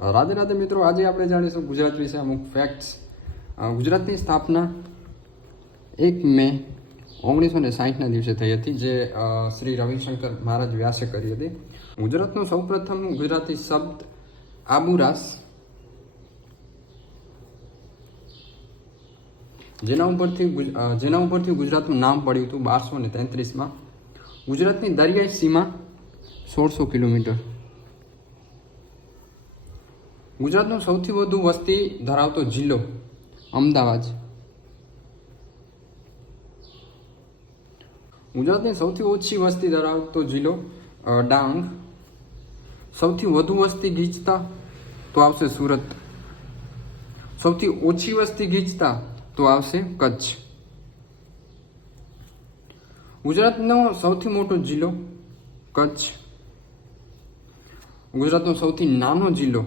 રાધે રાધે મિત્રો, આજે આપણે જાણીશું ગુજરાત વિશે અમુક ફેક્ટ્સ. ગુજરાતની સ્થાપના 1 મે 1960ના દિવસે થઈ હતી, જે શ્રી રવિશંકર મહારાજ વ્યાસે કરી હતી. ગુજરાતનો સૌપ્રથમ ગુજરાતી શબ્દ આબુરાસ, જેના ઉપરથી ગુજરાતનું નામ પડ્યું હતું 1233માં. ગુજરાતની દરિયાઈ સીમા 1600 કિલોમીટર. ગુજરાતનો સૌથી વધુ વસ્તી ધરાવતો જિલ્લો અમદાવાદ. ગુજરાતની સૌથી ઓછી વસ્તી ધરાવતો જિલ્લો ડાંગ. સૌથી વધુ વસ્તી ગીચતા તો આવશે સુરત. સૌથી ઓછી વસ્તી ગીચતા તો આવશે કચ્છ. ગુજરાતનો સૌથી મોટો જિલ્લો કચ્છ. ગુજરાતનો સૌથી નાનો જિલ્લો